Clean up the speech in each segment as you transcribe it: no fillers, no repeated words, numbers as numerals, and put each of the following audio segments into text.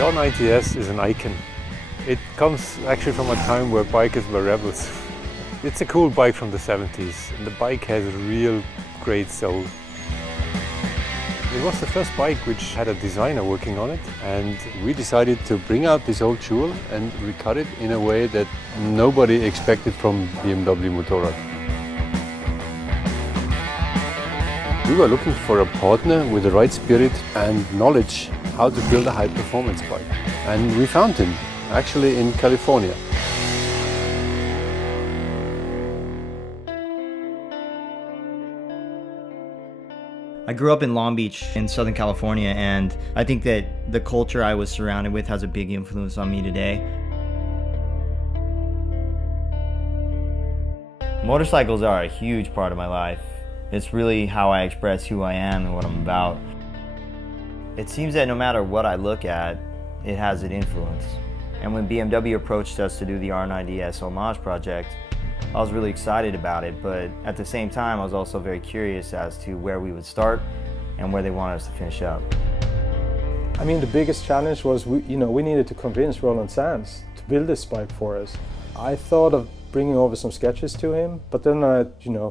The R90S is an icon. It comes actually from a time where bikers were rebels. It's a cool bike from the 70s, and the bike has a real great soul. It was the first bike which had a designer working on it, and we decided to bring out this old jewel and recut it in a way that nobody expected from BMW Motorrad. We were looking for a partner with the right spirit and knowledge how to build a high-performance bike. And we found him, actually in California. I grew up in Long Beach in Southern California, and I think that the culture I was surrounded with has a big influence on me today. Motorcycles are a huge part of my life. It's really how I express who I am and what I'm about. It seems that no matter what I look at, it has an influence. And when BMW approached us to do the R90S homage project, I was really excited about it, but at the same time I was also very curious as to where we would start and where they wanted us to finish up. I mean, the biggest challenge was we needed to convince Roland Sands to build this bike for us. I thought of bringing over some sketches to him, but then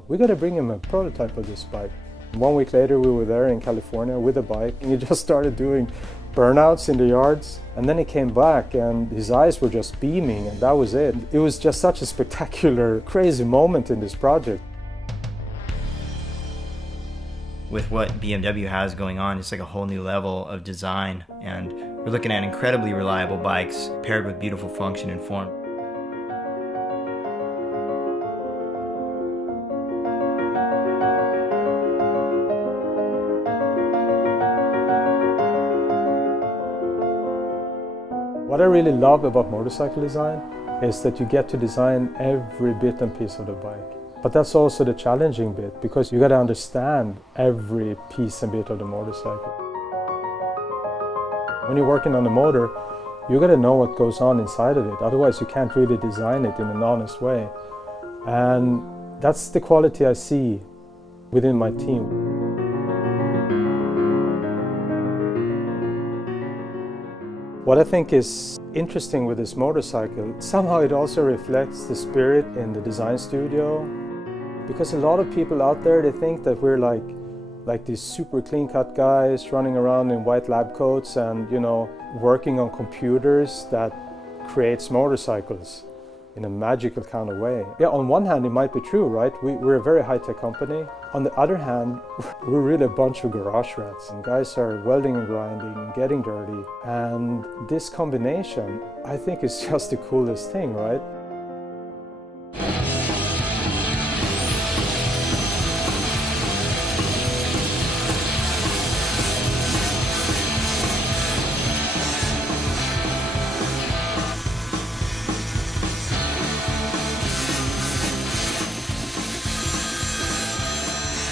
we got to bring him a prototype of this bike. 1 week later we were there in California with a bike, and he just started doing burnouts in the yards, and then he came back and his eyes were just beaming, and that was it. It was just such a spectacular, crazy moment in this project. With what BMW has going on, it's like a whole new level of design, and we're looking at incredibly reliable bikes paired with beautiful function and form. What I really love about motorcycle design is that you get to design every bit and piece of the bike. But that's also the challenging bit, because you got to understand every piece and bit of the motorcycle. When you're working on the motor, you got to know what goes on inside of it, otherwise you can't really design it in an honest way. And that's the quality I see within my team. What I think is interesting with this motorcycle, somehow it also reflects the spirit in the design studio. Because a lot of people out there, they think that we're like these super clean-cut guys running around in white lab coats and, working on computers that creates motorcycles in a magical kind of way. Yeah, on one hand it might be true, right? We're a very high-tech company. On the other hand, we're really a bunch of garage rats. And guys are welding and grinding and getting dirty. And this combination, I think, is just the coolest thing, right?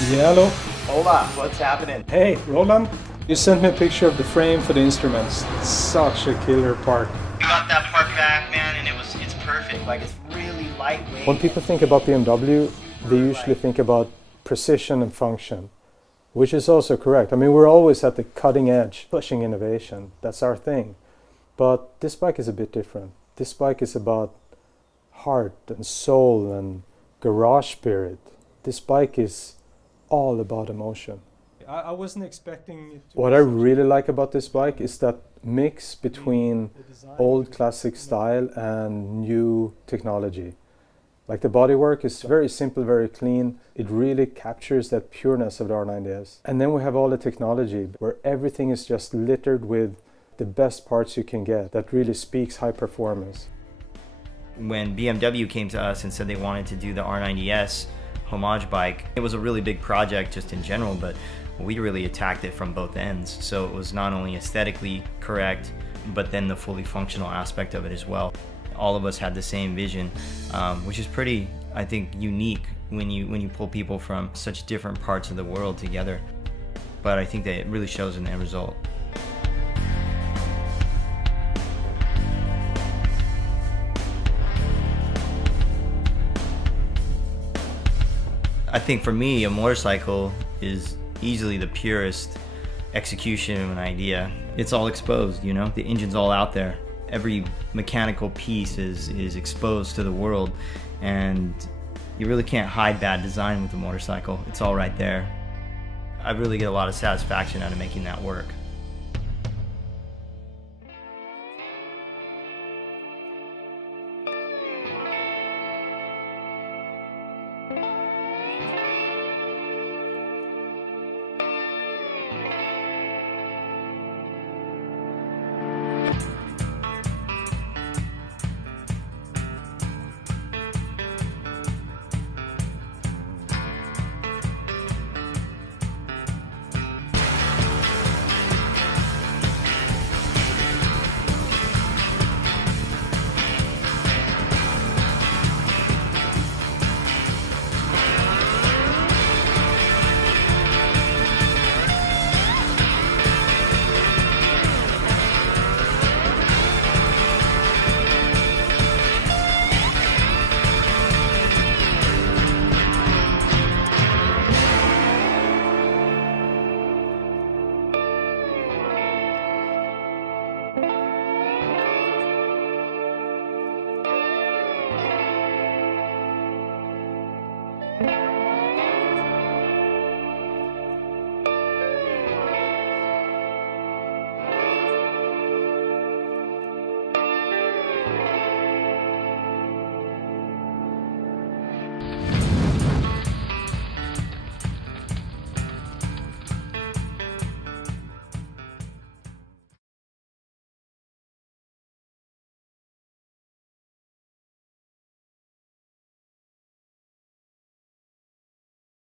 Yeah, hello. Hola, what's happening? Hey, Roland, you sent me a picture of the frame for the instruments. It's such a killer part. We got that part back, man, and it's perfect. Like, it's really lightweight. When people think about BMW, they usually think about precision and function, which is also correct. I mean, we're always at the cutting edge, pushing innovation. That's our thing. But this bike is a bit different. This bike is about heart and soul and garage spirit. This bike is all about emotion. I wasn't expecting it to. What I really like about this bike is that mix between old classic style and new technology. Like, the bodywork is very simple, very clean. It really captures that pureness of the R90S. And then we have all the technology where everything is just littered with the best parts you can get that really speaks high performance. When BMW came to us and said they wanted to do the R90S homage bike, it was a really big project just in general, but we really attacked it from both ends. So it was not only aesthetically correct, but then the fully functional aspect of it as well. All of us had the same vision, which is pretty, I think, unique when you pull people from such different parts of the world together. But I think that it really shows in the end result. I think for me, a motorcycle is easily the purest execution of an idea, it's all exposed, you know? The engine's all out there. Every mechanical piece is exposed to the world, and you really can't hide bad design with a motorcycle. It's all right there. I really get a lot of satisfaction out of making that work.